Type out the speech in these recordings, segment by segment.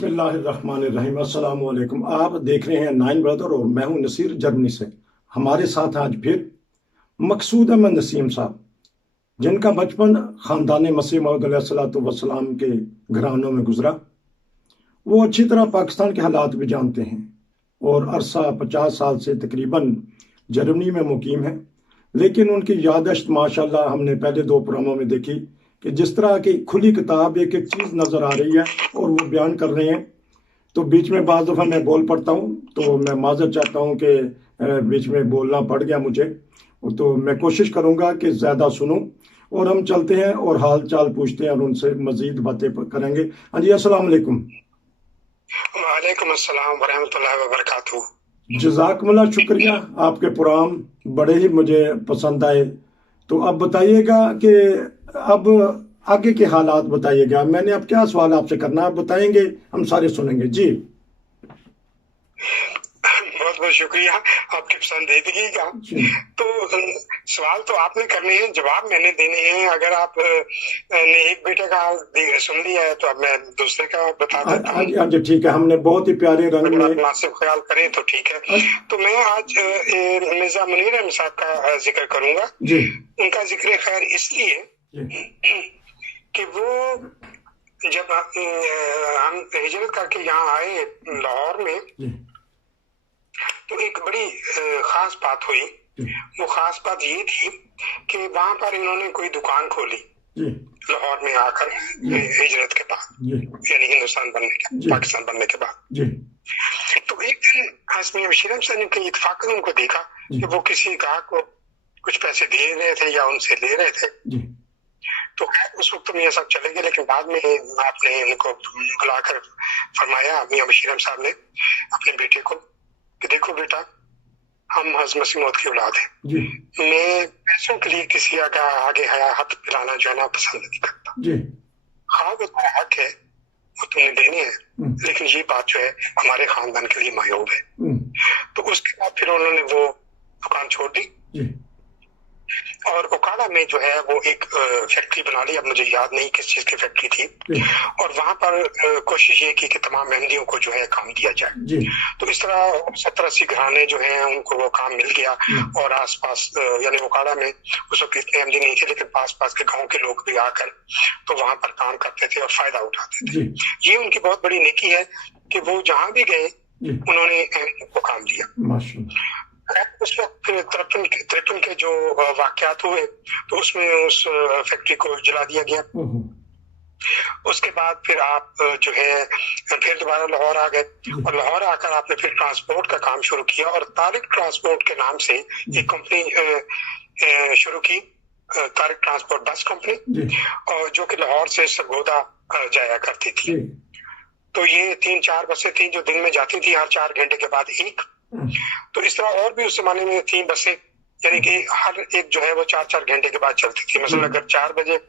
बिस्मिल्लाहिर्रहमानिर्रहीम। अस्सलाम वालेकुम। आप देख रहे हैं नाइन ब्रदर और मैं हूं नसीर जर्मनी से। हमारे साथ आज फिर मकसूद अहमद नसीम साहब, जिनका बचपन ख़ानदान मसीह मौऊद अलैहिस्सलाम के घरानों में गुजरा। वो अच्छी तरह पाकिस्तान के हालात भी जानते हैं और अरसा 50 साल से तकरीबन जर्मनी में मुकीम है। लेकिन उनकी याददाश्त माशाल्लाह हमने पहले 2 प्रोग्रामों में देखी कि जिस तरह की खुली किताब एक एक चीज़ नज़र आ रही है और वो बयान कर रहे हैं। तो बीच में बाज़ दफ़ा मैं बोल पड़ता हूँ, तो मैं माज़रत चाहता हूँ कि बीच में बोलना पड़ गया मुझे। तो मैं कोशिश करूँगा कि ज़्यादा सुनूँ और हम चलते हैं और हाल चाल पूछते हैं और उनसे मज़ीद बातें करेंगे। हाँ जी, अस्सलाम वालेकुम। वालेकुम अस्सलाम वरहमतुल्लाहि वबरकातुहू। जज़ाकमुल्लाह, शुक्रिया। आपके प्रोग्राम बड़े ही मुझे पसंद आए। तो अब बताइएगा कि अब आगे के हालात बताइएगा। मैंने अब क्या सवाल आपसे करना, आप बताएंगे, हम सारे सुनेंगे जी। बहुत बहुत शुक्रिया आपकी पसंदीदगी का। तो सवाल तो आपने करने हैं, जवाब मैंने देने हैं। अगर आप ने एक बेटे का सुन लिया है तो अब मैं दूसरे का बता देता हूँ। हाँ जी, ठीक है। हमने बहुत ही प्यारे रंग में मुनासिब ख्याल करें तो ठीक है। तो मैं आज मिर्जा मुनीर अहमद साहब का जिक्र करूंगा जी। उनका जिक्र खैर इसलिए कि वो जब हम हिजरत करके यहाँ आए लाहौर में, तो एक बड़ी खास बात हुई। वो खास बात ये थी कि वहां पर इन्होंने कोई दुकान खोली लाहौर में आकर हिजरत के बाद, यानी हिंदुस्तान बनने के, पाकिस्तान बनने के बाद। तो एक दिन हसमी बशीर साहब ने इत्तेफाकन उनको देखा कि वो किसी ग्राहक को कुछ पैसे दे रहे थे या उनसे ले रहे थे। तो उस वक्त मियाँ साहब चले गए, लेकिन बाद में आपने उनको बुलाकर फरमाया, मियाँ बशीर साहब ने अपने बेटे को, कि देखो बेटा, हम हज़रत मसीह मौद की औलाद है। मैं पैसों के लिए किसी का आगे हाथ पिलाना जो है ना पसंद नहीं करता। हाँ, वो तुम्हारा हक है, वो तुम्हें देने हैं, लेकिन ये बात जो है हमारे खानदान के लिए मायूब है। तो उसके बाद फिर उन्होंने वो दुकान छोड़ दी और ओकाड़ा में जो है वो एक फैक्ट्री बना ली। अब मुझे याद नहीं किस चीज की फैक्ट्री थी। और वहां पर कोशिश ये की कि तमाम अहमदियों को जो है काम दिया जाए। तो इस तरह 70-80 घराने जो हैं उनको वो काम मिल गया। और आसपास यानी ओकाड़ा में उस वक्त इतने अहमदी नहीं थे, लेकिन पास पास के गाँव के लोग भी आकर तो वहां पर काम करते थे और फायदा उठाते थे। ये उनकी बहुत बड़ी नेकी है कि वो जहाँ भी गए उन्होंने अहमदियों को काम दिया। उस वक्त 53 के जो वाकयात हुए तो उसमें उस फैक्ट्री को जला दिया गया। उसके बाद फिर आप जो है फिर दोबारा लाहौर आ गए और लाहौर आकर आपने फिर ट्रांसपोर्ट का काम शुरू किया और तारिक ट्रांसपोर्ट के नाम से एक कंपनी शुरू की, तारिक ट्रांसपोर्ट बस कंपनी, और जो कि लाहौर से सरगोदा जाया करती थी। तो ये 3-4 बसें थी जो दिन में जाती थी, हर 4 घंटे के बाद एक। तो इस तरह और भी उस जमाने में 3 बसें, यानी कि हर एक जो है वो 4-4 घंटे के बाद चलती थी। मतलब अगर 4 बजे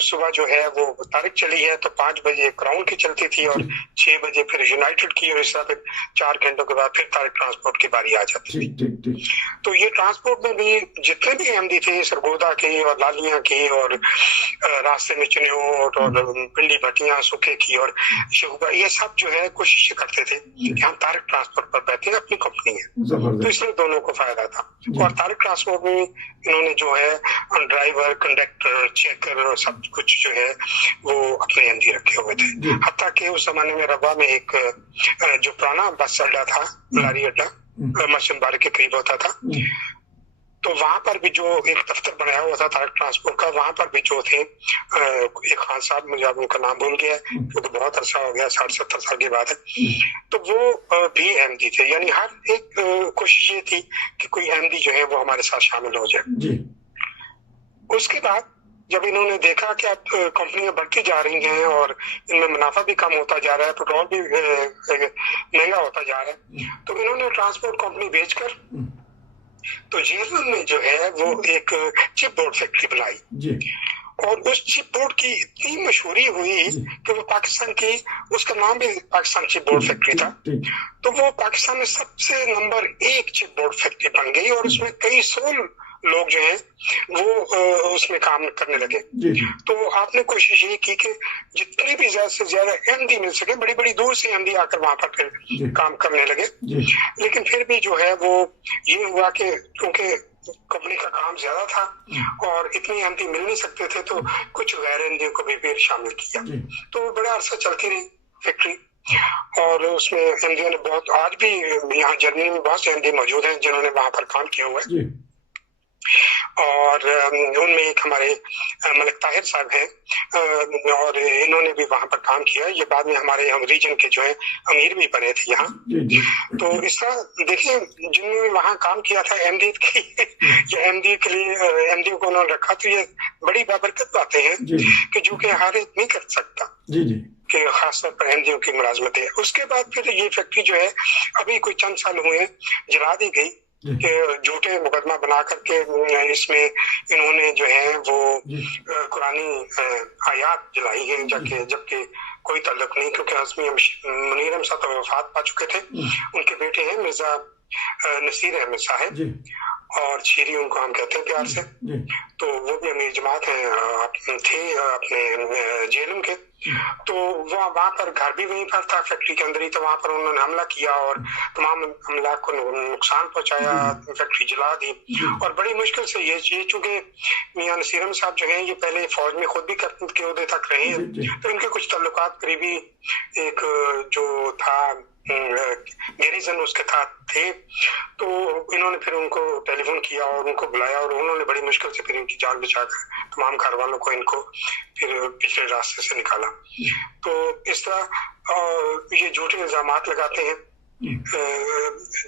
सुबह जो है वो तारिक चली है तो 5 बजे क्राउन की चलती थी और 6 बजे फिर यूनाइटेड की, और इस तरह फिर 4 घंटों के बाद फिर तारिक ट्रांसपोर्ट की बारी आ जाती थी। तो ये ट्रांसपोर्ट में भी जितने भी अहमदी थे, सरगोदा की और लालियां की और रास्ते में चिन्होट और पिंडी भटियां सुखे की और शहूबा, ये सब जो है कोशिश करते थे कि हम तारिक ट्रांसपोर्ट पर बैठे, अपनी कंपनी है। तो इसलिए दोनों को फायदा था। और तारिक ट्रांसपोर्ट में इन्होंने जो है ड्राइवर, कंडक्टर, चेकर और सब कुछ जो है वो अपने अहमदी रखे हुए थे। हत्ता कि उस जमाने में रबा में एक जो पुराना बस अड्डा था, लारी अड्डा, मस्जिद मुबारक के करीब होता था, तो वहां पर भी जो एक दफ्तर बनाया हुआ था तारिक ट्रांसपोर्ट का, वहां पर भी जो थे एक खान साहब, मुझे अब उनका नाम भूल गया, तो बहुत अरसा हो गया, 60-70 साल की बात है। तो वो भी अहमदी थे। यानी हर एक कोशिश ये थी कि कोई अहमदी जो है वो हमारे साथ शामिल हो जाए। उसके बाद जब इन्होंने देखा कि अब कंपनियां बढ़ती जा रही हैं और इनमें मुनाफा भी कम होता जा रहा है, पेट्रोल भी महंगा होता जा रहा है, तो इन्होंने ट्रांसपोर्ट कंपनी बेचकर तो जेलवन में जो है वो एक चिप बोर्ड फैक्ट्री बनाई। और उस चिप बोर्ड की इतनी मशहूरी हुई कि वो पाकिस्तान की, उसका नाम भी पाकिस्तान चिप बोर्ड फैक्ट्री था। तो वो पाकिस्तान में सबसे नंबर 1 चिप बोर्ड फैक्ट्री बन गई और उसमें कई 100 لوگ جو ہیں وہ اس میں کام کرنے لگے. تو آپ نے کوشش یہ کی کہ جتنے بھی زیادہ سے زیادہ احمدی مل سکے، بڑی بڑی دور سے احمدی آ کر وہاں پر پھر کام کرنے لگے. لیکن پھر بھی جو ہے وہ یہ ہوا کہ کیونکہ کمپنی کا کام زیادہ تھا اور اتنی احمدی مل نہیں سکتے تھے، تو کچھ غیر احمدیوں کو بھی پھر شامل کیا. تو بڑا عرصہ چلتی رہی فیکٹری، اور اس میں احمدیوں نے بہت، آج بھی یہاں جرمنی میں بہت سے احمدی موجود ہیں جنہوں نے وہاں پر کام کیا ہوا ہے. اور ان میں ایک ہمارے ملک طاہر صاحب ہیں، اور انہوں نے بھی وہاں پر کام کیا. یہ بعد میں ہمارے ہم ریجن کے جو ہے امیر بھی بنے تھے یہاں. تو اس طرح دیکھیں جنہوں نے وہاں کام کیا تھا احمدی کی یا احمدی کے لیے احمدی کو انہوں نے رکھا، تو یہ بڑی بابرکت باتیں ہیں کہ جو کہ ہر ایک نہیں کر سکتا، کہ خاص طور پر احمدیوں کی ملازمت ہے. اس کے بعد پھر یہ فیکٹری جو ہے ابھی کوئی چند سال ہوئے ہیں جلا دی گئی، کہ جھوٹے مقدمہ بنا کر کے اس میں انہوں نے جو ہے وہ قرآنی آیات جلائی ہیں، جبکہ کوئی تعلق نہیں، کیونکہ حضرت منیر احمد صاحب وفات پا چکے تھے. ان کے بیٹے ہیں مرزا نصیر احمد صاحب، اور چھیری ان کو ہم کہتے ہیں پیار سے. تو وہ بھی امیر جماعت ہیں، تھے اپنے جیلم کے. تو وہاں پر گھر بھی وہیں پر تھا فیکٹری کے اندر ہی، تو وہاں پر انہوں نے حملہ کیا اور تمام املاک کو نقصان پہنچایا، فیکٹری جلا دی. اور بڑی مشکل سے یہ چونکہ میاں نصیر احمد صاحب جو ہیں یہ پہلے فوج میں خود بھی کیپٹن کے عہدے تک رہے ہیں، تو ان کے کچھ تعلقات قریبی ایک جو تھا گیریزن اس کے ساتھ تھے. تو انہوں نے پھر ان کو ٹیلی فون کیا اور ان کو بلایا، اور انہوں نے بڑی مشکل سے پھر ان کی جان بچا کر تمام گھر والوں کو ان کو پھر پچھلے راستے سے نکالا. تو اس طرح یہ جھوٹے الزامات لگاتے ہیں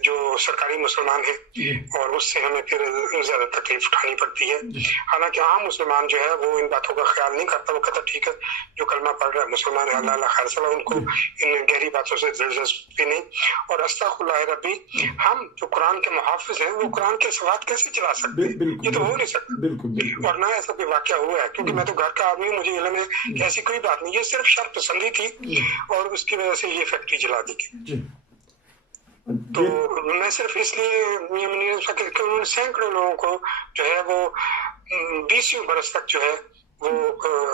جو سرکاری مسلمان ہیں، اور اس سے ہمیں پھر زیادہ تکلیف اٹھانی پڑتی ہے. حالانکہ عام مسلمان جو ہے وہ ان باتوں کا خیال نہیں کرتا، وہ کہتا ٹھیک ہے جو کلمہ پڑھ رہا ہے مسلمان ہے، اللہ خیر صلاح، ان کو ان گہری باتوں سے دلچسپی نہیں. اور استغفر اللہ ربی، ہم جو قرآن کے محافظ ہیں وہ قرآن کے سواد کیسے چلا سکتے ہیں؟ یہ تو ہو نہیں سکتا. اور نہ ایسا کوئی واقعہ ہوا ہے، کیونکہ میں تو گھر کا آدمی ہوں، مجھے علم ہے کہ ایسی کوئی بات نہیں. یہ صرف شر پسندی تھی اور اس کی وجہ سے یہ فیکٹری جلا دی گئی. تو میں صرف اس لیے کہ انہوں نے سینکڑوں لوگوں کو جو ہے وہ 20 برس تک جو ہے وہ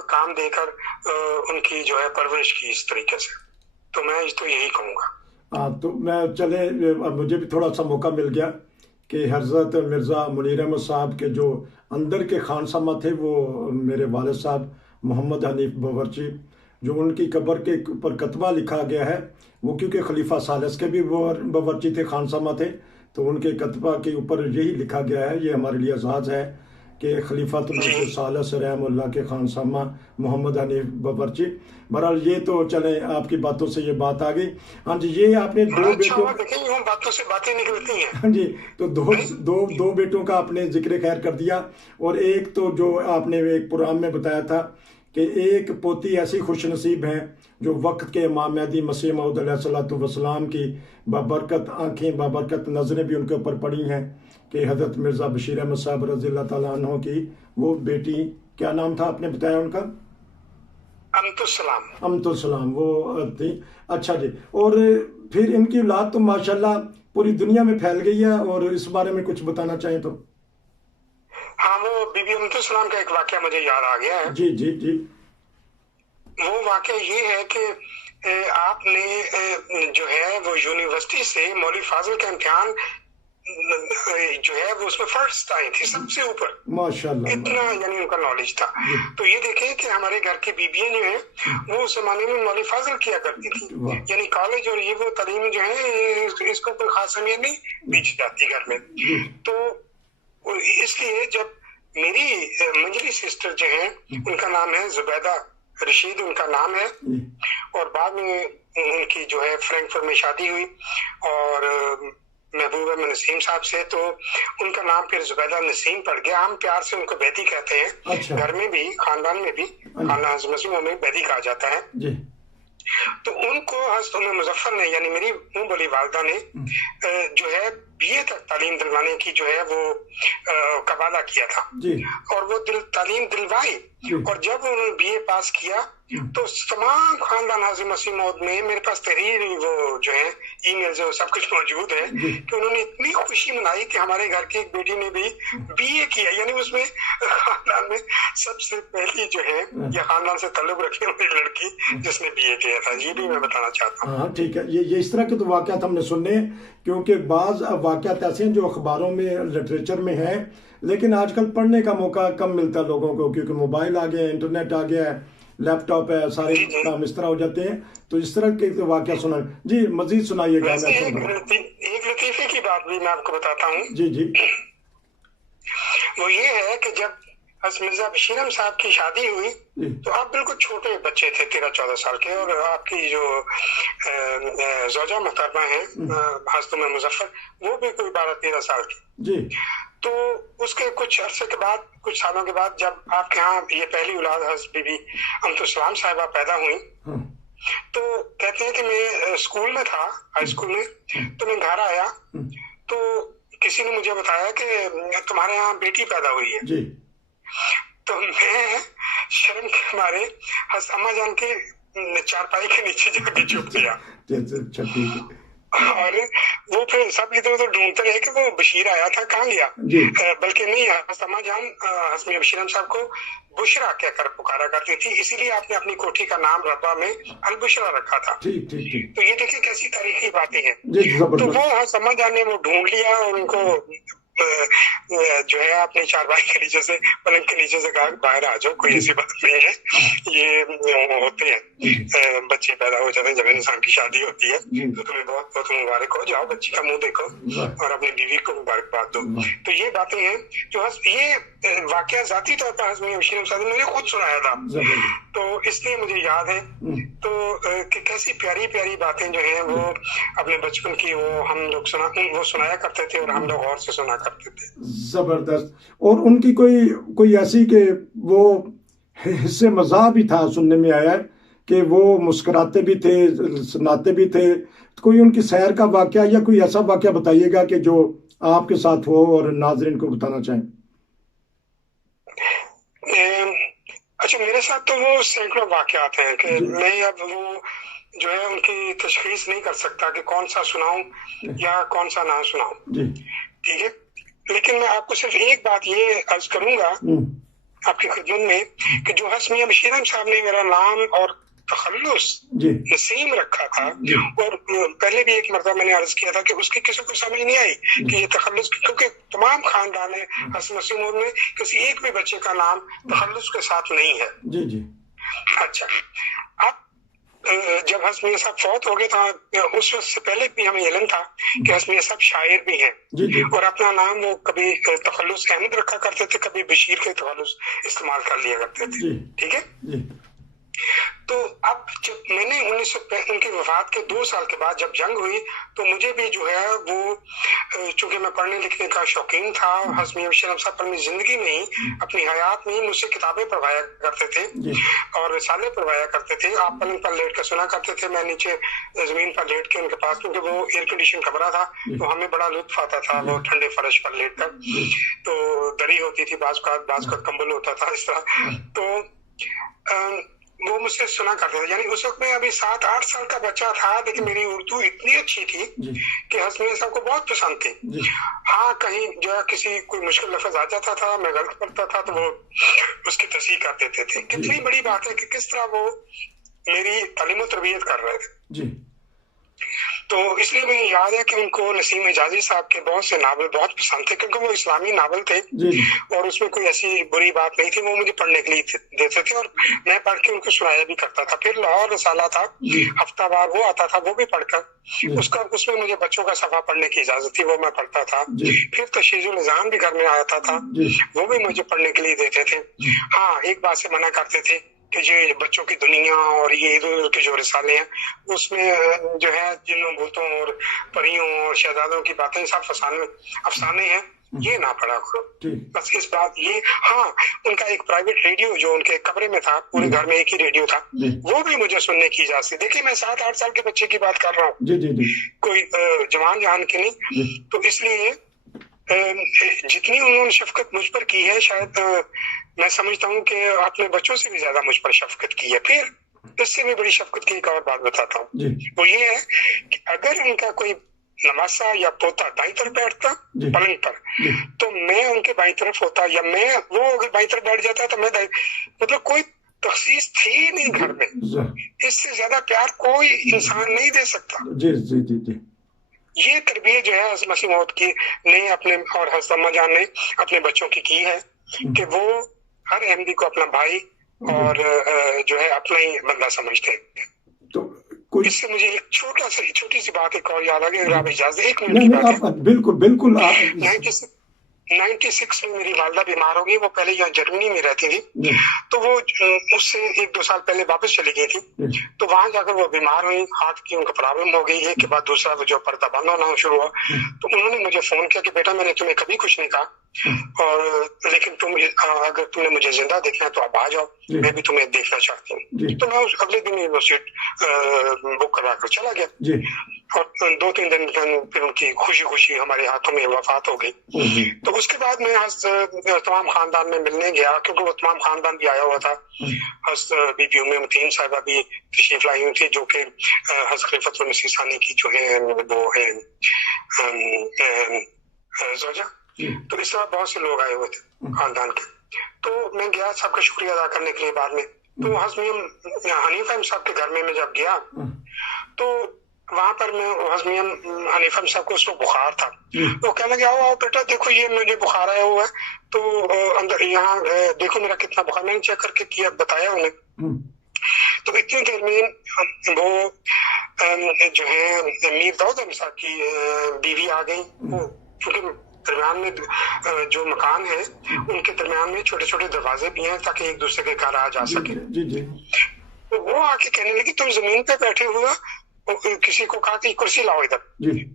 کام دے کر ان کی جو ہے پرورش کی اس طریقے سے. تو میں تو یہی کہوں گا. تو میں چلے مجھے بھی تھوڑا سا موقع مل گیا کہ حضرت مرزا منیر احمد صاحب کے جو اندر کے خانسامہ تھے وہ میرے والد صاحب محمد حنیف باورچی، جو ان کی قبر کے اوپر کتبہ لکھا گیا ہے، وہ کیونکہ خلیفہ ثالث کے بھی باورچی تھے، خانسامہ تھے، تو ان کے کتبہ کے اوپر یہی لکھا گیا ہے. یہ ہمارے لیے اعزاز ہے کہ خلیفۃ المسیح ثالث رحم اللہ کے خانسامہ محمد حنیف باورچی. بہرحال یہ تو چلیں آپ کی باتوں سے یہ بات آ گئی. ہاں جی، یہ آپ نے دو بیٹوں، باتوں سے باتیں نکلتی ہیں. ہاں جی، تو دو بیٹوں کا آپ نے ذکر خیر کر دیا، اور ایک تو جو آپ نے ایک پروگرام میں بتایا تھا کہ ایک پوتی ایسی خوش نصیب ہیں جو وقت کے امام مہدی مسیح موعود علیہ الصلوۃ والسلام کی بابرکت آنکھیں، بابرکت نظریں بھی ان کے اوپر پڑی ہیں، کہ حضرت مرزا بشیر احمد صاحب رضی اللہ تعالیٰ عنہ کی وہ بیٹی، کیا نام تھا آپ نے بتایا ان کا؟ امت السلام وہ تھی. اچھا جی، اور پھر ان کی اولاد تو ماشاءاللہ پوری دنیا میں پھیل گئی ہے، اور اس بارے میں کچھ بتانا چاہیں تو؟ ہاں، وہ بی بی امت السلام کا ایک واقعہ مجھے یاد آ گیا ہے. جی. وہ واقعہ یہ ہے کہ آپ نے جو ہے وہ یونیورسٹی سے مولوی فاضل کا امتحان جو ہے وہ اس میں فرسٹ آئی تھی، سب سے اوپر، ماشاءاللہ، اتنا یعنی ان کا نالج تھا. تو یہ دیکھیں کہ ہمارے گھر کی بیویاں جو ہیں وہ اس زمانے میں مولوی فاضل کیا کرتی تھی، یعنی کالج اور یہ وہ تعلیم جو ہے اس کو کوئی خاص اہمیت نہیں دی جاتی گھر میں. تو اس لیے جب میری منجلی سسٹر جو ہیں ان کا نام ہے زبیدہ رشید، ان کا نام ہے، اور بعد میں ان کی جو ہے فرینکفرٹ میں شادی ہوئی اور محبوب احمد نسیم صاحب سے، تو ان کا نام پھر زبیدہ نسیم پڑ گیا. ہم پیار سے ان کو بیدی کہتے ہیں، گھر میں بھی، خاندان میں بھی، خاندان مسلموں میں بیدی کہا جاتا ہے. تو ان کو حضرت ام مظفر نے، یعنی میری منہ بولی والدہ نے جو ہے بی اے تک تعلیم دلوانے کی جو ہے وہ قبالہ کیا تھا، اور وہ تعلیم دلوائی. اور جب انہوں نے بی اے پاس کیا तो तमाम खानदान हाजी मसीह मौद में मेरे पास तहरीर वो जो है ईमेल जो सब कुछ मौजूद है कि उन्होंने इतनी खुशी मनाई कि हमारे घर की एक बेटी ने भी बीए किया, यानी उसमें खानदान में सबसे पहली जो है या खानदान से ताल्लुक रखने वाली लड़की जिसने बीए किया था। ये भी मैं बताना चाहता हूँ। हाँ ठीक है, ये इस तरह के तो वाक़यात हमने सुने, क्योंकि बाज़ वाक़यात ऐसे हैं जो अखबारों में लिटरेचर में है, लेकिन आजकल पढ़ने का मौका कम मिलता है लोगों को, क्योंकि मोबाइल आ गया है, इंटरनेट आ गया है, लैपटॉप है, सारे काम इस तरह हो जाते हैं। तो इस तरह के तो वाक़या सुना जी, मजीद सुनाइएगा। एक लतीफे की बात भी मैं आपको बताता हूँ। जी जी। वो ये है कि जब मिर्जा बशीर अहमद साहब की शादी हुई तो आप बिल्कुल छोटे बच्चे थे, 13-14 साल के, और आपकी जो ज़ौजा मुहतरमा है हज़रत मुज़फ़्फ़र, वो भी कोई 12-13 साल की जी। तो उसके कुछ अरसे के बाद, कुछ सालों के बाद, जब आपके यहाँ ये पहली औलाद हज़रत बीबी अमतुस्सलाम साहिबा पैदा हुई, तो कहते हैं कि मैं स्कूल में था, हाई स्कूल में, तो मैं घर आया तो किसी ने मुझे बताया कि तुम्हारे यहाँ बेटी पैदा हुई है जी। तो मैं शर्म के मारे अम्मा जान के चारपाई के नीचे जाके छुप गया। और वो फिर सब इधर उधर ढूंढते रहे कि वो बशीर आया था, कहाँ गया, बल्कि नहीं, अम्मा जान हज़रत बशीर अहमद साहब को बुशरा कहकर पुकारा करती थी, इसीलिए आपने अपनी कोठी का नाम रब्बा में अल बुशरा रखा था। ठीक। तो ये देखिए कैसी तारीखी बातें हैं। तो वो अम्मा जान ने वो ढूंढ लिया और उनको जो है अपने चारपाई के नीचे से, पलंग के नीचे से कहा बाहर आ जाओ, कोई ऐसी बात नहीं है, ये होते हैं, बच्चे पैदा हो जाते हैं जब इंसान की शादी होती है, तो तुम्हें बहुत बहुत मुबारक हो, जाओ बच्ची का मुंह देखो और अपनी बीवी को मुबारकबाद दो। तो ये बातें हैं जो ये वाकया जाती तौर पर हज़रत बशीर अहमद साहब ने मुझे खुद सुनाया था, तो इसलिए मुझे याद है। तो कि कैसी प्यारी प्यारी बातें जो हैं वो अपने बचपन की वो हम लोग सुनाया करते थे और हम लोग और से सुना करते थे। जबरदस्त। और उनकी कोई ऐसी कि वो हिस्से मज़ा भी था, सुनने में आया है कि वो मुस्कुराते भी थे, सुनाते भी थे। तो कोई उनकी सैर का वाकया या कोई ऐसा वाकया बताइएगा कि जो आपके साथ हो और नाज़रीन को बताना चाहें। अच्छा, मेरे साथ तो वो सैकड़ों वाकयात हैं कि मैं अब वो जो है उनकी तशखीस नहीं कर सकता कि कौन सा सुनाऊं या कौन सा ना सुनाऊं। ठीक है, लेकिन मैं आपको सिर्फ एक बात ये अर्ज करूंगा आपकी खिदमत में कि जो हज़रत बशीर अहमद साहब ने मेरा नाम और तखल्लुस नसीम रखा था, और पहले भी एक मरतबा मैंने अर्ज किया था कि उसकी किसी को समझ नहीं आई कि ये तखल्लुस, क्योंकि तमाम खानदान है हज़रत मसीह मौद में किसी एक भी बच्चे का नाम तखल्लुस के साथ नहीं है। जी। अच्छा, अब जब हज़रत मियां साहब फौत हो गए था, उस वक्त से पहले भी हमें इल्म था कि हज़रत मियां साहब शायर भी हैं और अपना नाम वो कभी तखल्लुस अहमद रखा करते थे, कभी बशीर के तखल्लुस इस्तेमाल कर लिया करते थे। ठीक है, तो अब जब मैंने उनकी वफात के 2 साल के बाद जब जंग हुई, तो मुझे भी जो है वो, चूंकि मैं पढ़ने लिखने का शौकीन था, हज़रत मियां बशीर अहमद साहब अपनी जिंदगी में ही, अपनी हयात में ही मुझसे किताबें पढ़वाया करते थे और रिसाले पढ़वाया करते थे। आप पलंग पर लेट कर सुना करते थे, मैं नीचे जमीन पर लेट के उनके पास, क्योंकि वो एयर कंडीशन कमरा था, तो हमें बड़ा लुत्फ आता था वो ठंडे फर्श पर लेट कर। तो दरी होती थी, बाज का कंबल होता था, इस तरह। तो वो मुझसे सुना करते थे, यानी उस वक्त मैं अभी 7-8 साल का बच्चा था, लेकिन मेरी उर्दू इतनी अच्छी थी कि हज़रत मियां साहब को बहुत पसंद थी। हाँ, कहीं जो है किसी कोई मुश्किल लफ्ज आ जाता था, मैं गलत पढ़ता था, तो वो उसकी तस्हीह कर देते थे। कितनी बड़ी बात है कि किस तरह वो मेरी तालीम और तरबियत कर रहे थे। तो इसलिए मुझे याद है कि उनको नसीम हिजाजी साहब के बहुत से नावल बहुत पसंद थे, क्योंकि वो इस्लामी नावल थे और उसमें कोई ऐसी बुरी बात नहीं थी। वो मुझे पढ़ने के लिए देते थे और मैं पढ़ के उनको सुनाया भी करता था। फिर लाहौर रसाला था, हफ्तावार वो आता था, वो भी पढ़कर उसमें मुझे बच्चों का सफा पढ़ने की इजाजत थी, वो मैं पढ़ता था। फिर तशीजुल निज़ाम भी घर में आता था, वो भी मुझे पढ़ने के लिए देते थे। हाँ, एक बात से मना करते थे कि ये बच्चों की दुनिया और ये इधर उधर के जो रिसाले हैं, उसमें जो है जिन्हों भूतों और परियों और शहजादों की बातें सब अफसाने हैं, ये ना पढ़ा करो। बस इस बात ये। हाँ, उनका एक प्राइवेट रेडियो जो उनके कमरे में था, पूरे घर में एक ही रेडियो था, वो भी मुझे सुनने की इजाजत। देखिए, मैं 7-8 साल के बच्चे की बात कर रहा हूँ, कोई जवान जहान की नहीं। तो इसलिए جتنی انہوں نے شفقت مجھ پر کی ہے شاید میں سمجھتا ہوں کہ اپنے بچوں سے بھی زیادہ مجھ پر شفقت کی ہے. پھر اس سے بھی بڑی شفقت کی ایک اور بات بتاتا ہوں. وہ یہ ہے کہ اگر ان کا کوئی نواسا یا پوتا دائیں طرف بیٹھتا پلنگ پر تو میں ان کے بائیں طرف ہوتا, یا وہ اگر بائیں طرف بیٹھ جاتا تو میں مطلب کوئی تخصیص تھی ہی نہیں گھر میں. اس سے زیادہ پیار کوئی انسان نہیں دے سکتا. یہ تربیت جو ہے حضرت مسیح موعود کی نے اپنے اور حضرت اماں جان نے اپنے بچوں کی ہے کہ وہ ہر احمدی کو اپنا بھائی اور جو ہے اپنا ہی بندہ سمجھتے ہیں. تو اس سے مجھے ایک چھوٹی سی بات ایک اور یاد آ گئی, اگر آپ اجازت 1 منٹ کی بات ہے. بالکل 96 میں میری والدہ بیمار ہو گئی. وہ پہلے یہاں جرمنی میں رہتی تھی, تو وہ اس سے 1-2 سال پہلے واپس چلی گئی تھی. تو وہاں جا کر وہ بیمار ہوئی, ہارٹ کی ان کا پرابلم ہو گئی. ایک کے بعد دوسرا جو پردہ بند ہونا شروع ہوا. تو انہوں نے مجھے فون کیا کہ بیٹا میں نے تمہیں کبھی کچھ نہیں کہا, اور لیکن اگر تم نے مجھے زندہ دیکھنا ہے تو آپ آ جاؤ, میں بھی تمہیں دیکھنا چاہتی ہوں. تو میں اگلے دن وہ سیٹ بک کروا کر چلا گیا, اور 2-3 دن پھر ان کی خوشی ہمارے ہاتھوں میں وفات ہو گئی. تو اس کے بعد میں تمام خاندان میں ملنے گیا, کیونکہ وہ تمام خاندان بھی آیا ہوا تھا. حضرت بی بی ام متین صاحبہ بھی تشریف لائی ہوئی تھی, جو کہ حضرت خلیفۃ المسیح ثانی کی جو ہے وہ ہے زوجہ. تو اس طرح بہت سے لوگ آئے ہوئے تھے خاندان کے. تو میں گیا سب کا شکریہ ادا کرنے کے لیے. بعد میں تو حضرت حنیف احمد صاحب کے گھر میں جب گیا تو وہاں پر میں حضرت حنیف احمد صاحب کو اس وقت بخار تھا. وہ کہنے لگے آؤ بیٹا دیکھو یہ مجھے بخار آیا ہوا ہے, تو اندر یہاں دیکھو میرا کتنا بخار. میں نے چیک کر کے کیا, بتایا انہیں. تو اتنی دیر میں وہ جو ہے میر داؤد احمد صاحب کی بیوی آ گئی, کیونکہ درمیان میں جو مکان ہے ان کے درمیان میں چھوٹے چھوٹے دروازے بھی ہیں تاکہ ایک دوسرے کے گھر آ جا سکے. تو وہ آ کے کہنے لگی تم زمین پہ بیٹھے ہوئے, کسی کو کہا کہ کرسی لاؤ ادھر.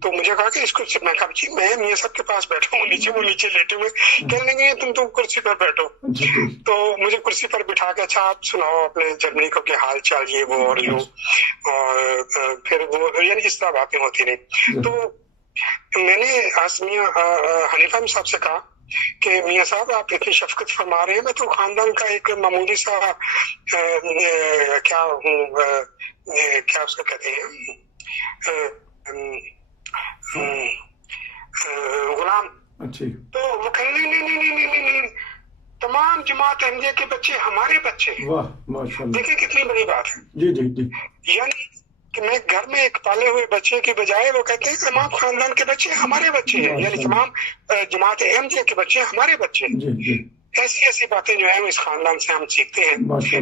تو مجھے کہا کہ اس کرسی, میں کہا جی میں میاں صاحب کے پاس بیٹھا ہوں نیچے, وہ نیچے لیٹے ہوئے. کہنے لگے تم کرسی پر بیٹھو. تو مجھے کرسی پر بٹھا کے اچھا آپ سناؤ اپنے جرمنی کو کہ حال چال یہ وہ اور یوں, اور پھر وہ یعنی اس طرح باتیں ہوتی رہی. تو میں نے حنیف احمد صاحب سے کہا کہ میاں صاحب آپ اتنی شفقت فرما رہے ہیں, میں تو خاندان کا ایک معمولی سا کیا اس کو کہتے ہیں غلام. تو وہ کہنے نہیں, تمام جماعت احمدیہ کے بچے ہمارے بچے ہیں. دیکھیں کتنی بڑی بات ہے. یعنی کہ میں گھر میں ایک پالے ہوئے بچے کی بجائے وہ کہتے ہیں تمام خاندان کے بچے ہمارے بچے ہیں, یعنی تمام جماعت احمدیہ کے بچے ہمارے بچے ہیں. ایسی باتیں جو ہے اس خاندان سے ہم سیکھتے ہیں.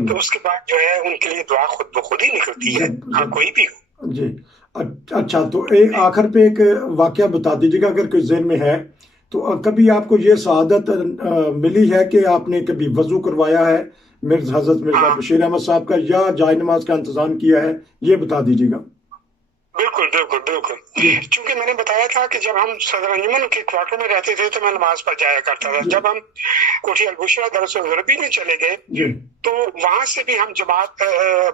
تو اس کے بعد جو ہے ان کے لیے دعا خود بخود ہی نکلتی ہے, ہاں کوئی بھی ہو. جی اچھا, تو آخر پہ ایک واقعہ بتا دیجیے گا اگر کوئی ذہن میں ہے تو. کبھی آپ کو یہ سعادت ملی ہے کہ آپ نے کبھی وضو کروایا ہے حضرت مرزا بشیر احمد صاحب کا, یا جائے نماز کا انتظام کیا ہے, یہ بتا دیجیے گا. بالکل. چونکہ میں نے بتایا تھا کہ جب ہم صدر انجمن کے کوارٹر میں رہتے تھے تو میں نماز پر جایا کرتا تھا. جب ہم کوٹھی البشرا درس غربی میں چلے گئے تو وہاں سے بھی ہم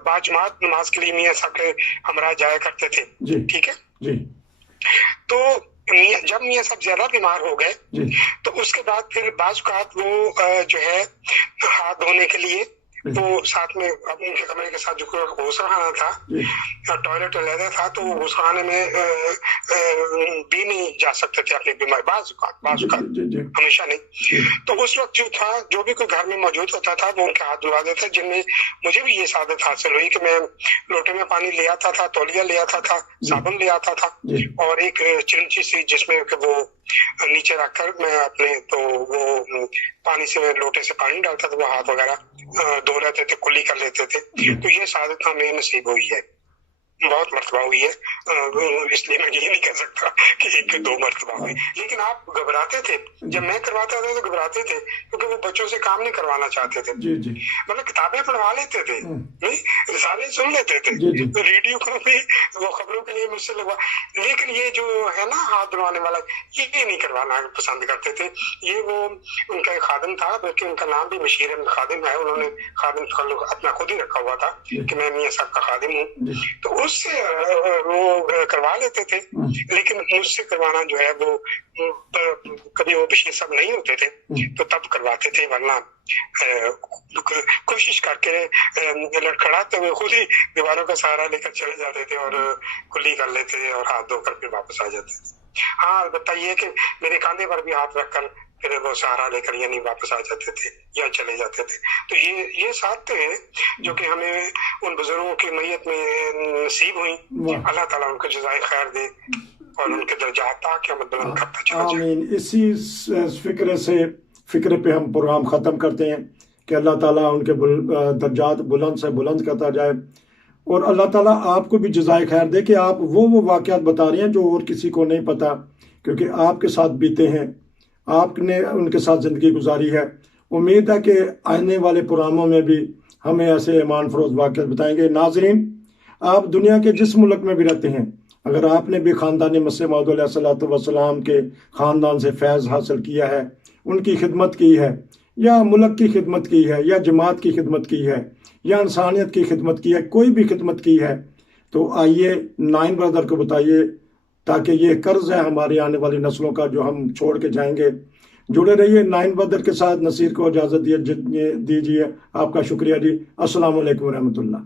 باجماعت نماز کے لیے میاں صاحب کے ہمراہ جایا کرتے تھے. ٹھیک ہے. تو جب میاں صاحب زیادہ بیمار ہو گئے تو اس کے بعد پھر بعض اوقات وہ جو ہے ہاتھ دھونے کے لیے وہ ساتھ میں ان کے کمرے کے ساتھ جو غسل خانہ تھا, ٹوائلٹ علیحدہ تھا, تو غسل خانے میں بھی نہیں جا سکتے تھے اپنی بیماری, بعض اوقات ہمیشہ نہیں. تو اس وقت جو تھا جو بھی کوئی گھر میں موجود ہوتا تھا وہ ان کے ہاتھ دھلا دیتا, جن میں مجھے بھی یہ سعادت حاصل ہوئی کہ میں لوٹے میں پانی لے آتا تھا, تولیہ لے آتا تھا, صابن لے آتا تھا, اور ایک چمچی سی جس میں کہ وہ نیچے رکھ کر میں اپنے تو وہ پانی سے لوٹے سے پانی ڈالتا تھا, وہ ہاتھ وغیرہ دھو لیتے تھے, کلی کر لیتے تھے. تو یہ سعادت ہمیں نصیب ہوئی ہے, بہت مرتبہ ہوئی ہے. اس لیے میں یہ نہیں کہہ سکتا کہ 1-2 مرتبہ ہوئی. لیکن آپ گھبراتے تھے, جب میں کرواتا تھا تو گھبراتے تھے کیونکہ وہ بچوں سے کام نہیں کروانا چاہتے تھے. مطلب کتابیں پڑھوا لیتے تھے, رسالے سن لیتے تھے, ریڈیو کو بھی وہ خبروں کے لیے مجھ سے لگوا, لیکن یہ جو ہے نا ہاتھ دھلوانے والا, یہ نہیں کروانا پسند کرتے تھے. یہ وہ ان کا ایک خادم تھا, بلکہ ان کا نام بھی بشیر احمد خادم ہے. انہوں نے خادم اپنا خود ہی رکھا ہوا تھا کہ میں میاں صاحب کا خادم ہوں. تو اس मुझसे वो करवा लेते थे, लेकिन मुझसे करवाना जो है वो कभी वो विषय सब नहीं होते थे तो तब करवाते थे, वरना कोशिश करके लड़खड़ाते हुए खुद ही दीवारों का सहारा लेकर चले जाते थे और कुल्ली कर लेते थे और हाथ धोकर फिर वापस आ जाते थे। हाँ, अलबत्ता ये कि मेरे कांधे पर भी हाथ रखकर फिर वो सहारा लेकर यानी वापस आ जाते थे या चले जाते थे। तो ये साथ है जो कि हमें उन बुजुर्गों की मैयत में नसीब हुई। अल्लाह ताला उनको जज़ाए खैर दे और उनके दर्जात क़यामत बुलंद करता चला जाए। आमीन। इसी फिक्रे पे हम प्रोग्राम ख़त्म करते हैं कि अल्लाह ताला उनके दर्जात बुलंद से बुलंद करता जाए और अल्लाह ताला आपको भी जज़ाए खैर दे कि आप वो वाक़यात बता रहे हैं जो और किसी को नहीं पता, क्योंकि आपके साथ बीते हैं, आपने उनके साथ ज़िंदगी गुजारी है। उम्मीद है कि आने वाले प्रोग्रामों में भी हमें ऐसे ईमान फरोज़ वाक़यात बताएंगे। नाज़रीन, आप दुनिया के जिस मुल्क में भी रहते हैं, अगर आपने भी ख़ानदान मसीह मौऊद अलैहिस्सलातु वस्सलाम के ख़ानदान से फैज़ हासिल किया है, उनकी खिदमत की है, या मुल्क की खिदमत की है, या जमात की खिदमत की है, या इंसानियत की खिदमत की है, कोई भी खिदमत की है, तो आइए नाइन ब्रदर को बताइए, ताकि ये कर्ज है हमारी आने वाली नस्लों का जो हम छोड़ के जाएंगे। जुड़े रहिए नाइन ब्रदर के साथ। नसीर को इजाज़त दीजिए। आपका शुक्रिया जी। अस्सलाम वालेकुम रहमतुल्लाह।